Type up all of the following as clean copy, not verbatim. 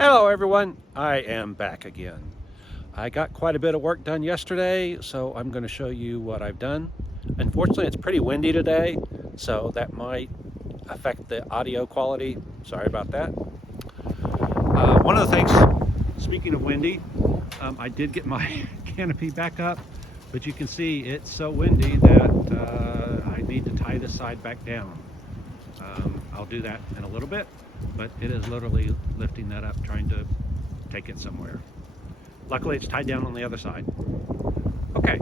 Hello everyone, I am back again. I got quite a bit of work done yesterday, so I'm going to show you what I've done. Unfortunately, it's pretty windy today, so that might affect the audio quality. Sorry about that. One of the things, speaking of windy, I did get my canopy back up, but you can see it's so windy that I need to tie this side back down. I'll do that in a little bit, but it is literally lifting that up, trying to take it somewhere. Luckily, it's tied down on the other side. Okay,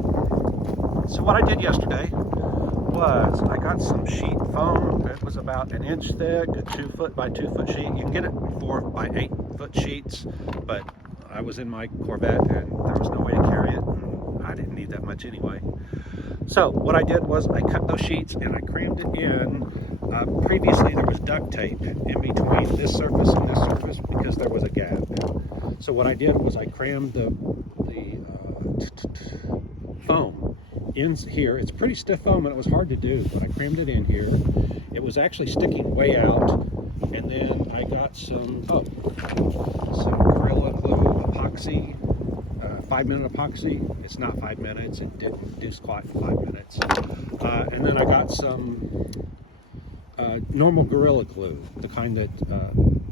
so what I did yesterday was I got some sheet foam. It was about an inch thick, a 2 foot by 2 foot sheet. You can get it 4 by 8 foot sheets, but I was in my Corvette and there was no way to carry it. I didn't need that much anyway. So what I did was I cut those sheets and I crammed it in. Previously there was duct tape in between this surface and this surface because there was a gap. So what I did was I crammed the foam in here. It's pretty stiff foam and it was hard to do, but I crammed it in here. It was actually sticking way out, and then I got some Gorilla Glue epoxy, 5-minute epoxy. It's not 5 minutes, it didn't do squat for 5 minutes. And then I got some normal Gorilla Glue, the kind that I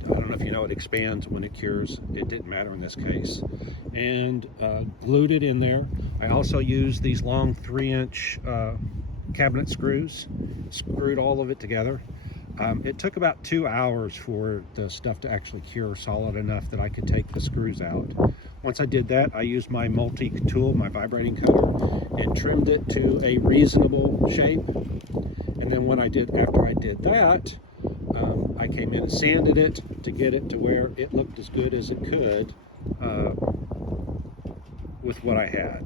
don't know if you know, it expands when it cures. It didn't matter in this case. And glued it in there. I also used these long 3-inch cabinet screws, screwed all of it together. It took about 2 hours for the stuff to actually cure solid enough that I could take the screws out. Once I did that, I used my multi-tool, my vibrating cutter, and trimmed it to a reasonable shape. And then what I did after I did that, I came in and sanded it to get it to where it looked as good as it could with what I had.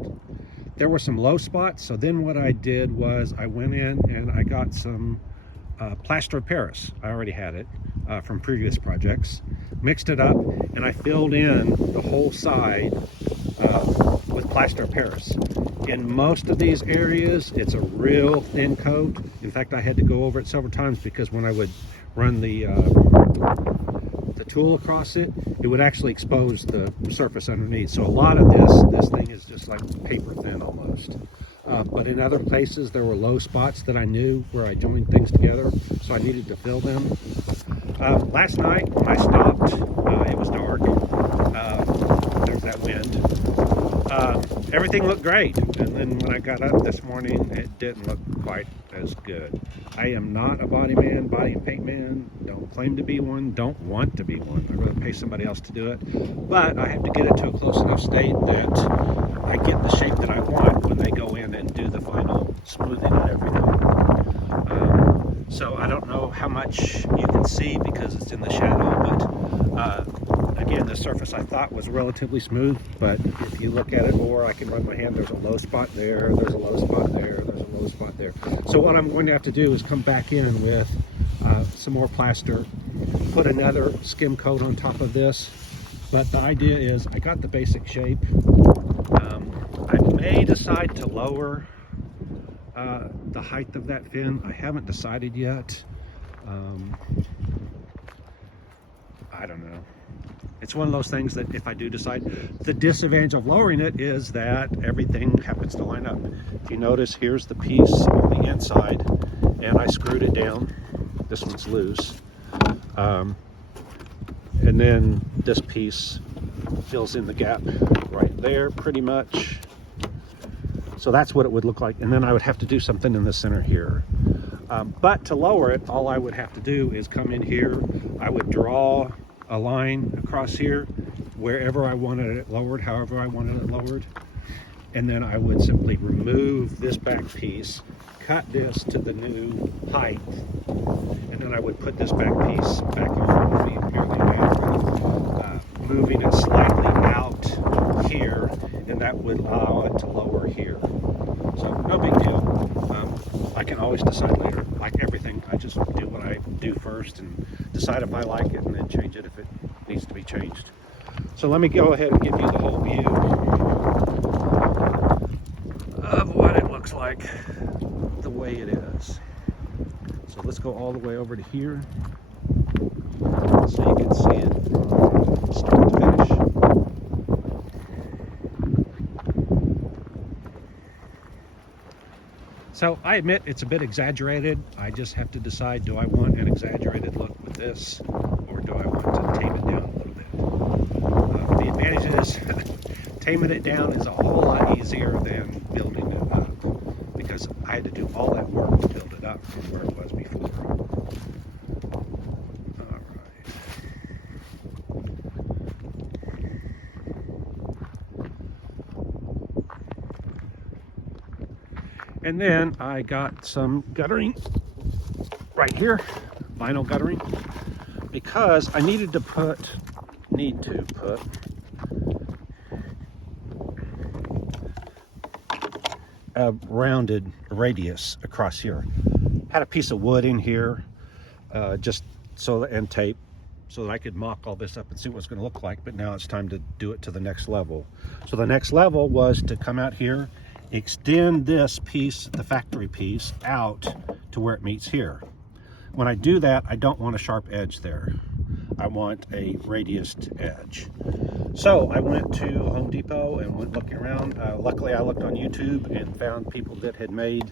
There were some low spots, so then what I did was I went in and I got some plaster of Paris. I already had it from previous projects. Mixed it up and I filled in the whole side with plaster of Paris. In most of these areas, it's a real thin coat. In fact, I had to go over it several times because when I would run the tool across it, it would actually expose the surface underneath. So a lot of this thing is just like paper thin almost. But in other places, there were low spots that I knew where I joined things together, so I needed to fill them. Last night when I stopped, it was dark. There's that wind. Everything looked great, and then when I got up this morning, it didn't look quite as good. I am not a body man, body and paint man, don't claim to be one, don't want to be one. I'd rather pay somebody else to do it, but I have to get it to a close enough state that I get the shape that I want when they go in and do the final smoothing and everything. So I don't know how much you can see because it's in the shadow, but again, the surface I thought was relatively smooth, but if you look at it more, I can run my hand, there's a low spot there, there's a low spot there, there's a low spot there. So what I'm going to have to do is come back in with some more plaster, put another skim coat on top of this, but the idea is I got the basic shape. I may decide to lower the height of that fin. I haven't decided yet. I don't know. It's one of those things that if I do decide, the disadvantage of lowering it is that everything happens to line up. If you notice, here's the piece on the inside, and I screwed it down. This one's loose. And then this piece fills in the gap right there pretty much. So that's what it would look like. And then I would have to do something in the center here. But to lower it, all I would have to do is come in here. I would draw a line across here wherever I wanted it lowered, however I wanted it lowered. And then I would simply remove this back piece, cut this to the new height, and then I would put this back piece back on, being purely moving it slightly out here, and that would allow it to lower here. So no big deal. I can always decide later. Like everything, I just do what I do first and decide if I like it and then change it if it needs to be changed. So let me go ahead and give you the whole view of what it looks like the way it is. So let's go all the way over to here so you can see it. So I admit it's a bit exaggerated. I just have to decide, do I want an exaggerated look with this, or do I want to tame it down a little bit? The advantage is taming it down is a whole lot easier than building it up, because I had to do all that work to build it up from where it was before. All right. And then I got some guttering right here, vinyl guttering, because I need to put a rounded radius across here. Had a piece of wood in here, just so, and tape, so that I could mock all this up and see what it's going to look like. But now it's time to do it to the next level. So the next level was to come out here, extend this piece, the factory piece, out to where it meets here. When I do that, I don't want a sharp edge there. I want a radiused edge. So I went to Home Depot and went looking around. Luckily, I looked on YouTube and found people that had made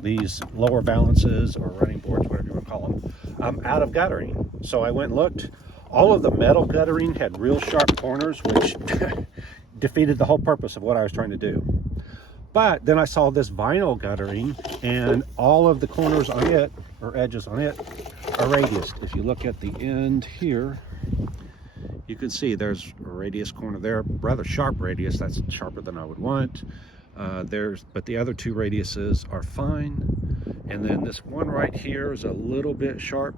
these lower balances or running boards, whatever you want to call them, out of guttering. So I went and looked. All of the metal guttering had real sharp corners, which defeated the whole purpose of what I was trying to do. But then I saw this vinyl guttering, and all of the corners on it, or edges on it, are radiused. If you look at the end here, you can see there's a radius corner there, rather sharp radius. That's sharper than I would want. But the other two radiuses are fine. And then this one right here is a little bit sharp,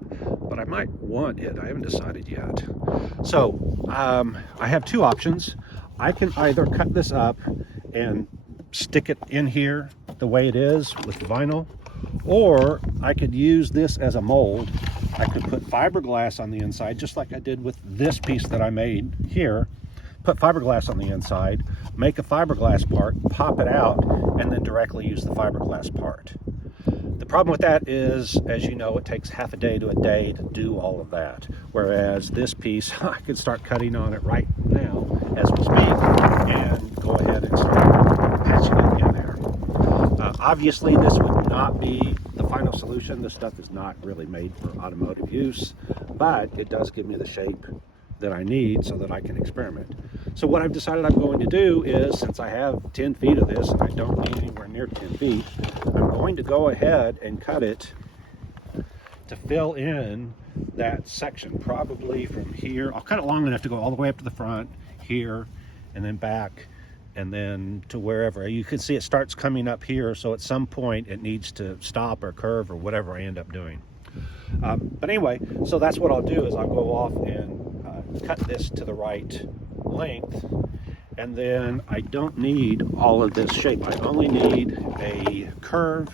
but I might want it. I haven't decided yet. So I have two options. I can either cut this up and stick it in here the way it is with vinyl, or I could use this as a mold. I could put fiberglass on the inside, just like I did with this piece that I made here. Put fiberglass on the inside, make a fiberglass part, pop it out, and then directly use the fiberglass part. The problem with that is, as you know, it takes half a day to a day to do all of that. Whereas this piece, I can start cutting on it right now as we speak and go ahead and start patching it in there. Obviously, this would not be the final solution. This stuff is not really made for automotive use, but it does give me the shape that I need so that I can experiment. So what I've decided I'm going to do is, since I have 10 feet of this and I don't need anywhere near 10 feet, I'm going to go ahead and cut it to fill in that section, probably from here. I'll cut it long enough to go all the way up to the front here and then back and then to wherever. You can see it starts coming up here, so at some point it needs to stop or curve or whatever I end up doing. But anyway, so that's what I'll do is I'll go off and cut this to the right length, and then I don't need all of this shape. I only need a curve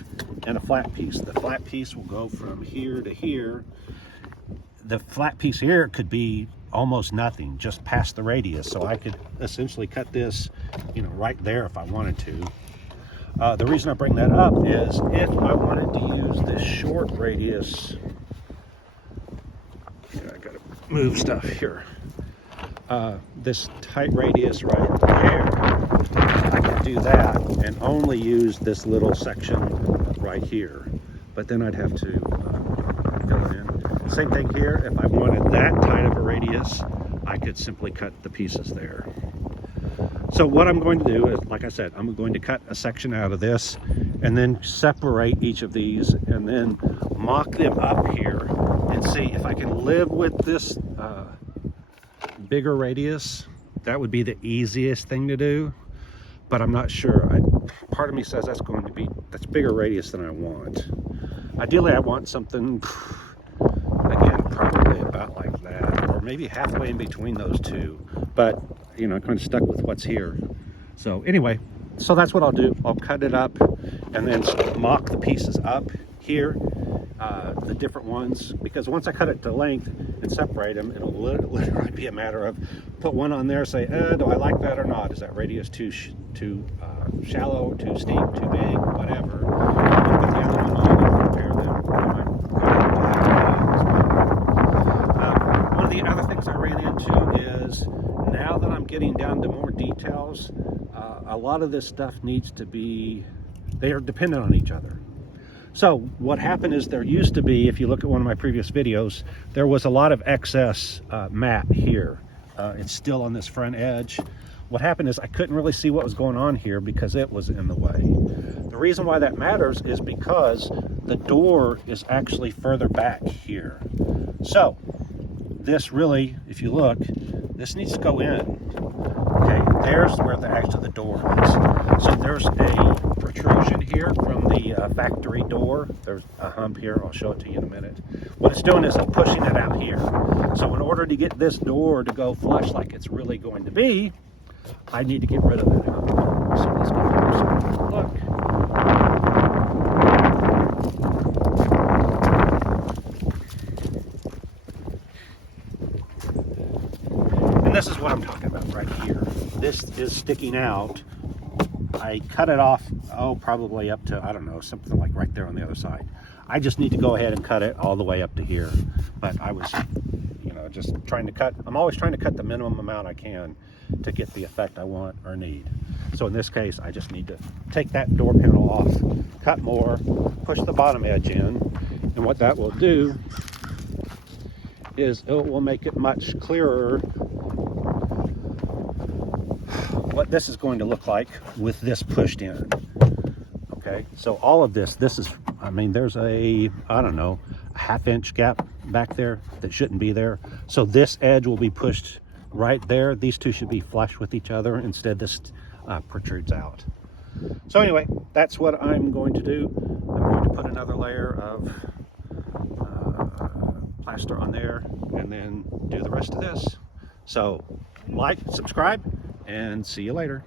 and a flat piece. The flat piece will go from here to here. The flat piece here could be almost nothing, just past the radius, so I could essentially cut this, you know, right there if I wanted to. The reason I bring that up is if I wanted to use this short radius, I gotta move stuff here. This tight radius right there, I could do that and only use this little section right here. But then I'd have to fill it in. Same thing here. If I wanted that tight of a radius, I could simply cut the pieces there. So what I'm going to do is, like I said, I'm going to cut a section out of this and then separate each of these and then mock them up here and see if I can live with this bigger radius. That would be the easiest thing to do, but I'm not sure. Part of me says that's bigger radius than I want. Ideally, I want something, again, probably about like that, or maybe halfway in between those two, but you know, I'm kind of stuck with what's here. So anyway, so that's what I'll do. I'll cut it up and then mock the pieces up here, the different ones, because once I cut it to length and separate them, it'll literally be a matter of put one on there, say, do I like that or not? Is that radius too shallow, too steep, too big, whatever? And put the other one on and compare them. One of the other things I ran into is, now that I'm getting down to more details, a lot of this stuff needs to be They are dependent on each other. So what happened is there used to be, if you look at one of my previous videos, there was a lot of excess mat here. It's still on this front edge. What happened is I couldn't really see what was going on here because it was in the way. The reason why that matters is because the door is actually further back here. So this really, if you look, this needs to go in. Okay, there's where the door is. So there's a protrusion here from the factory door. There's a hump here. I'll show it to you in a minute. What it's doing is it's pushing it out here. So in order to get this door to go flush like it's really going to be, I need to get rid of that hump. So let's go here. Look. And this is what I'm talking about right here. This is sticking out. I cut it off, probably up to, I don't know, something like right there on the other side. I just need to go ahead and cut it all the way up to here. But I was, just trying to cut. I'm always trying to cut the minimum amount I can to get the effect I want or need. So in this case, I just need to take that door panel off, cut more, push the bottom edge in, and what that will do is it will make it much clearer what this is going to look like with this pushed in. Okay, so all of this is, there's a, I don't know, a ½ inch gap back there that shouldn't be there. So this edge will be pushed right there. These two should be flush with each other. Instead, this protrudes out. So anyway, that's what I'm going to do. I'm going to put another layer of plaster on there and then do the rest of this. So like, subscribe, and see you later.